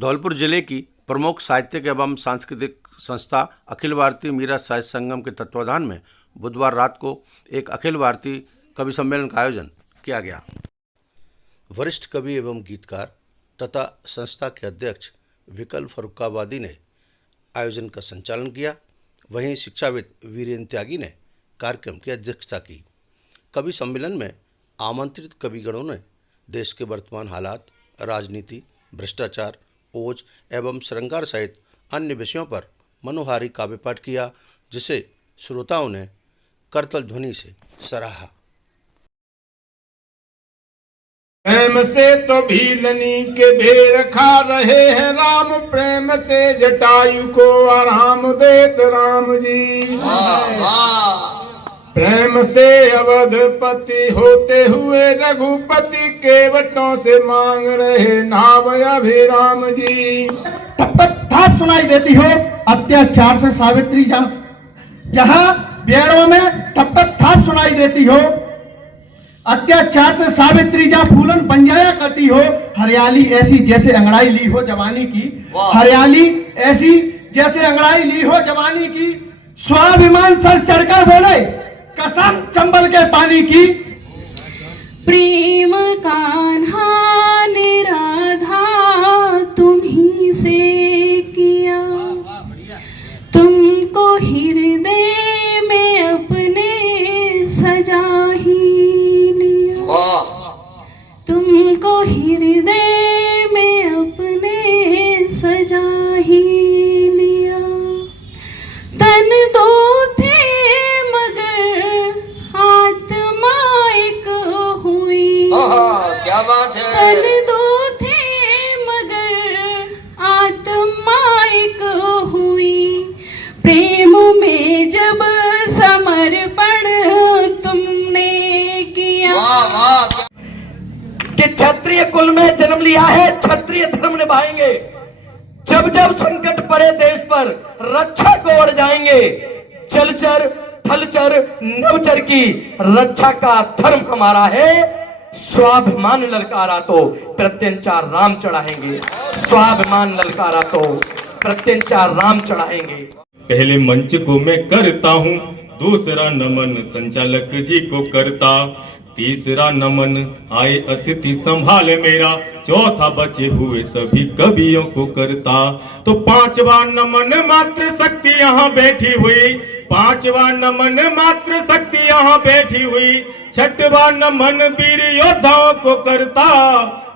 धौलपुर जिले की प्रमुख साहित्यिक एवं सांस्कृतिक संस्था अखिल भारतीय मीरा साहित्य संगम के तत्वाधान में बुधवार रात को एक अखिल भारतीय कवि सम्मेलन का आयोजन किया गया। वरिष्ठ कवि एवं गीतकार तथा संस्था के अध्यक्ष विकल्प फर्रुखाबादी ने आयोजन का संचालन किया। वहीं शिक्षाविद वीरेंद्र त्यागी ने कार्यक्रम की अध्यक्षता की। कवि सम्मेलन में आमंत्रित कविगणों ने देश के वर्तमान हालात, राजनीति, भ्रष्टाचार, ओज एवं श्रृंगार सहित अन्य विषयों पर मनोहारी काव्य पाठ किया, जिसे श्रोताओं ने करतल ध्वनि से सराहा। प्रेम से तो भीलनी के बेर खा रहे हैं राम, प्रेम से जटायु को आराम देत राम जी। प्रेम से अवधपति होते हुए रघुपति केवटों से मांग रहे नाव अभिराम जी। ठप सुनाई देती हो अत्याचार से सावित्री, जहां बेड़ों में ठप सुनाई देती हो अत्याचार से सावित्री, जहां फूलन पंजाया करती हो। हरियाली ऐसी जैसे अंगड़ाई ली हो जवानी की, हरियाली ऐसी जैसे अंगड़ाई ली हो जवानी की। स्वाभिमान सर चढ़कर बोले कसम चंबल के पानी की। प्रेम कान्हा ने राधा तुम्ही से किया, तुमको हृदय में अपने सजा ही लिया, तुमको हृदय में अपने सजा ही लिया। तन दो थे मगर आत्मा एक हुई, क्या बात है। तन दो थे मगर आत्मा एक हुई, प्रेम में जब समर्पण तुमने किया। कि क्षत्रिय कुल में जन्म लिया है, क्षत्रिय धर्म निभाएंगे। जब जब संकट पड़े देश पर रक्षा को ओर जाएंगे। जलचर थलचर नवचर की रक्षा का धर्म हमारा है। स्वाभिमान ललकारा तो प्रत्यंचार राम चढ़ाएंगे, स्वाभिमान ललकारा तो प्रत्यंचार राम चढ़ाएंगे। पहले मंच को मैं करता हूँ, दूसरा नमन संचालक जी को करता, तीसरा नमन आए अतिथि संभाले मेरा, चौथा बचे हुए सभी कवियों को करता। तो पांचवा नमन मात्र शक्ति यहाँ बैठी हुई, पांचवा नमन मात्र शक्ति यहाँ बैठी हुई, छठवा नमन वीर योद्धाओं को करता,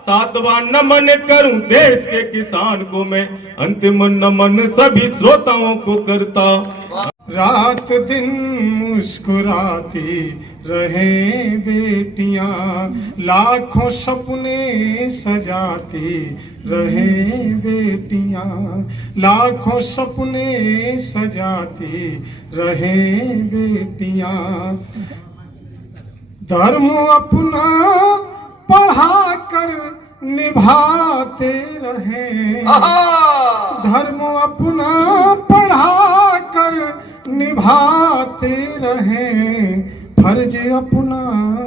सातवां नमन करूं देश के किसान को मैं, अंतिम नमन सभी श्रोताओं को करता। रात दिन मुस्कुराती रहे बेटियां, लाखों सपने सजाती रहे बेटियां, लाखों सपने सजाती रहे बेटियां। धर्म अपना पढ़ा कर निभाते रहे, धर्म अपना पढ़ा कर निभाते रहे, फर्ज अपना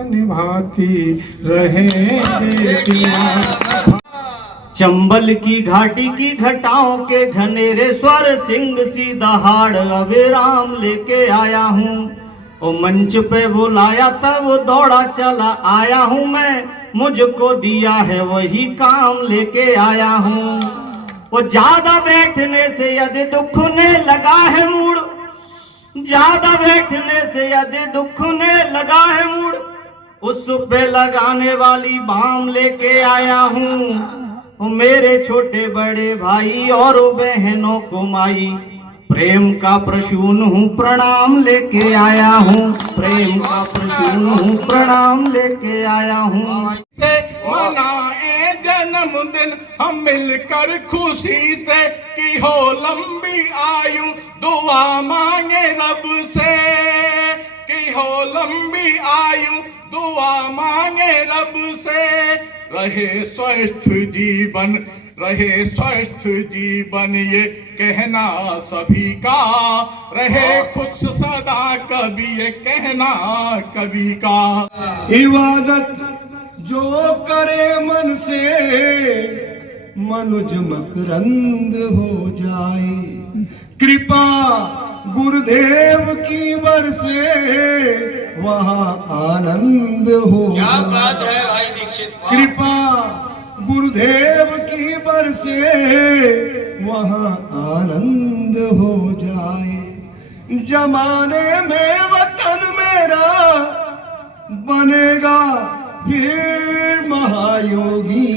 निभाती रहे बेटियां। चंबल की घाटी की घटाओं के घनेरे स्वर सिंह सी दहाड़ अविराम लेके आया हूँ। ओ मंच पे बुलाया तब दौड़ा चला आया हूँ मैं, मुझको दिया है वही काम लेके आया हूँ। वो ज्यादा बैठने से यदि दुख ने लगा है मूड, ज्यादा बैठने से यदि दुख ने लगा है मूड, उस पे लगाने वाली बाम लेके आया हूँ। मेरे छोटे बड़े भाई और बहनों को माई, प्रेम का प्रसून हूँ प्रणाम लेके आया हूँ, प्रेम का प्रसून हूँ प्रणाम लेके आया हूँ। से मनाए जन्मदिन हम मिलकर खुशी से, कि हो लंबी आयु दुआ मांगे रब से, कि हो लंबी आयु दुआ मांगे रब से। रहे स्वस्थ जीवन, रहे स्वस्थ जीवन ये कहना सभी का, रहे खुश सदा कभी ये कहना कभी का। इबादत जो करे मन से मनुज मकरंद हो जाए। कृपा गुरुदेव की बरसे वहाँ आनंद हो जाए। कृपा गुरुदेव की बरसे वहाँ आनंद हो जाए। जमाने में वतन मेरा बनेगा फिर महायोगी।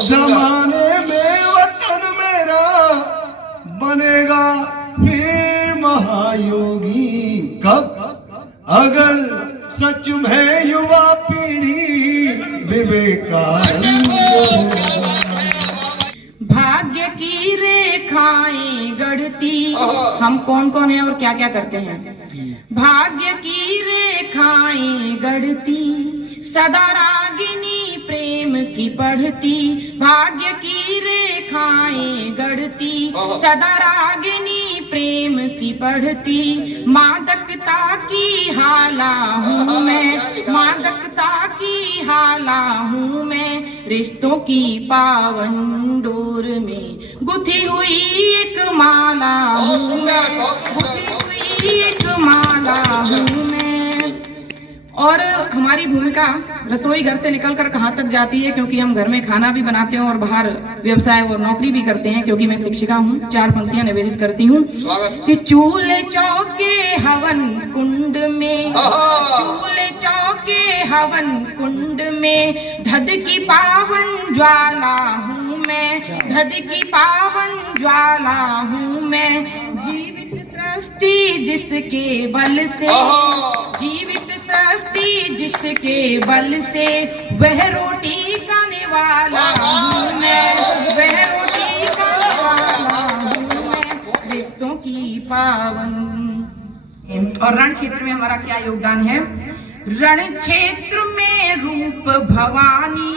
जमाने में वतन मेरा बनेगा फिर महायोगी। कब? अगर सच में युवा पीढ़ी विवेकानंद हो। भाग्य की रेखाएं गढ़ती, हम कौन कौन है और क्या क्या करते हैं। भाग्य की रेखाएं गढ़ती, सदा रागिनी प्रेम की पढ़ती। भाग्य की रेखाएं गढ़ती, सदा रागिनी प्रेम की पढ़ती। मादकता की हाला हूँ मैं, मादकता की हाला हूँ मैं। रिश्तों की पावन डोर में गुथी हुई एक माला हूँ मैं, गुथी हुई एक माला हूँ मैं। और हमारी भूमिका रसोई घर से निकलकर कहाँ तक जाती है, क्योंकि हम घर में खाना भी बनाते हैं और बाहर व्यवसाय और नौकरी भी करते हैं, क्योंकि मैं शिक्षिका हूँ। 4 पंक्तियां निवेदित करती हूँ कि चूल्हे चौके हवन कुंड में, चूल्हे चौके हवन कुंड में धध की पावन ज्वाला हूँ मैं, धध की पावन ज्वाला हूँ मैं। जीवित सृष्टि जिसके बल से, जीवित सृष्टि जिसके बल से, वह रोटी खाने वाला हूँ मैं, वह रोटी खाने वाला हूँ मैं। रिश्तों की पावन। और रण क्षेत्र में हमारा क्या योगदान है। रण क्षेत्र में रूप भवानी,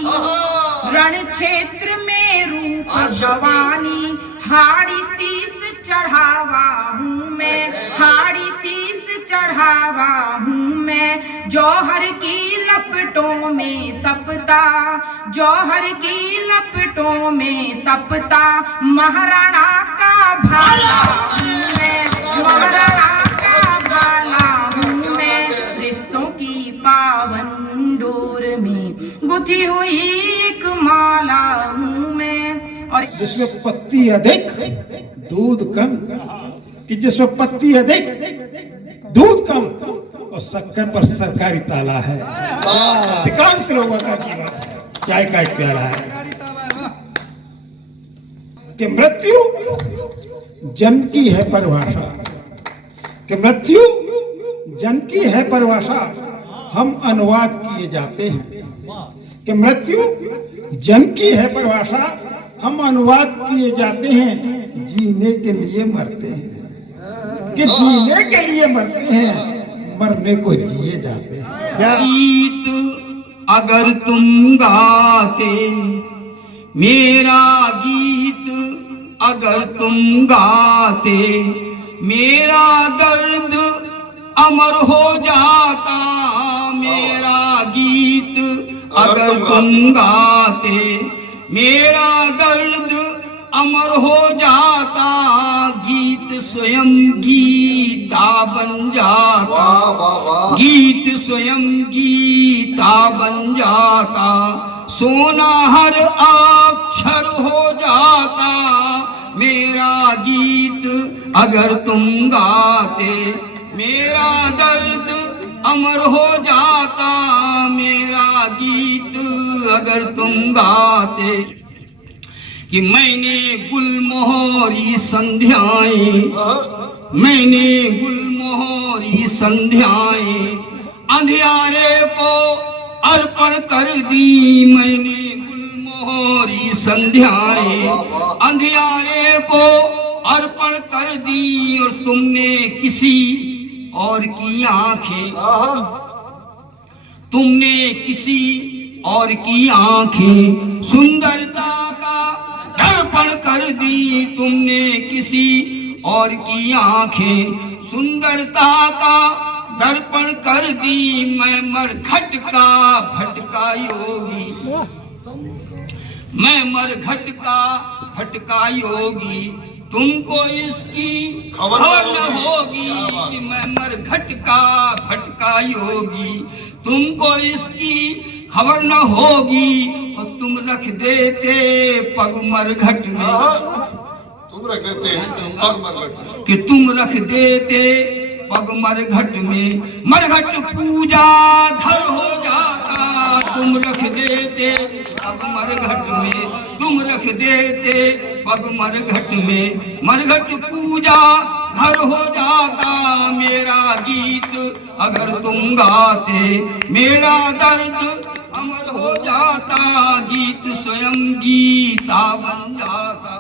रण क्षेत्र में रूप भवानी। हाड़ी शीस चढ़ावा हूँ मैं, हाड़ी शीस चढ़ावा हूँ मैं। जौहर की लपटों में तपता, जौहर की लपटों में तपता। महाराणा का भाला हूँ मैं, महाराणा का भाला हूँ मैं। रिश्तों की पावन डोर में गुथी हुई एक माला हूँ मैं। और जिसमें पत्ती अधिक दूध कम, कि जिसमें पत्ती अधिक दूध कम और शक्कर पर सरकारी ताला है। अधिकांश लोगों का जीवन चाय का एक प्याला है। कि मृत्यु जन्म की है परिभाषा, कि मृत्यु जन्म की है परिभाषा, हम अनुवाद किए जाते हैं। कि मृत्यु जन्म की है परिभाषा, हम अनुवाद किए जाते हैं। जीने के लिए मरते हैं, कि जीने के लिए मरते हैं, मरने को जिए जाते हैं। गीत अगर तुम गाते, मेरा गीत अगर तुम गाते, मेरा दर्द अमर हो जाता। मेरा गीत अगर तुम गाते, मेरा दर्द अमर हो जाता। गीत स्वयं गीता बन जाता, गीत स्वयं गीता बन जाता। सोना हर अक्षर हो जाता। मेरा गीत अगर तुम गाते, मेरा दर्द अमर हो जाता। मेरा गीत अगर तुम गाते। कि मैंने गुलमोहरी संध्याएं, मैंने गुलमोहरी संध्याएं अंधियारे को अर्पण कर दी। मैंने गुलमोहरी संध्याएं अंधियारे को अर्पण कर दी। और तुमने किसी और की आंखें, तुमने किसी और की आंखें सुंदरता का दर्पण कर दी। तुमने किसी और की आंखें सुंदरता का दर्पण कर दी। मैं मरघट का भटका योगी, मैं मरघट का भटका योगी, तुमको इसकी खबर न होगी कि मैं मरघट का भटका योगी, तुमको इसकी खबर न होगी। और तुम रख देते पग मरघट में, तुम रख देते पग मरघट कि तुम रख देते पग मरघट में, मरघट पूजा धर हो जाता। तुम रख देते पग मरघट में, तुम रख देते पग मरघट में, मरघट पूजा धर हो जाता। मेरा गीत अगर तुम गाते, मेरा दर्द अमर हो जाता। गीत स्वयं गीता बन जाता।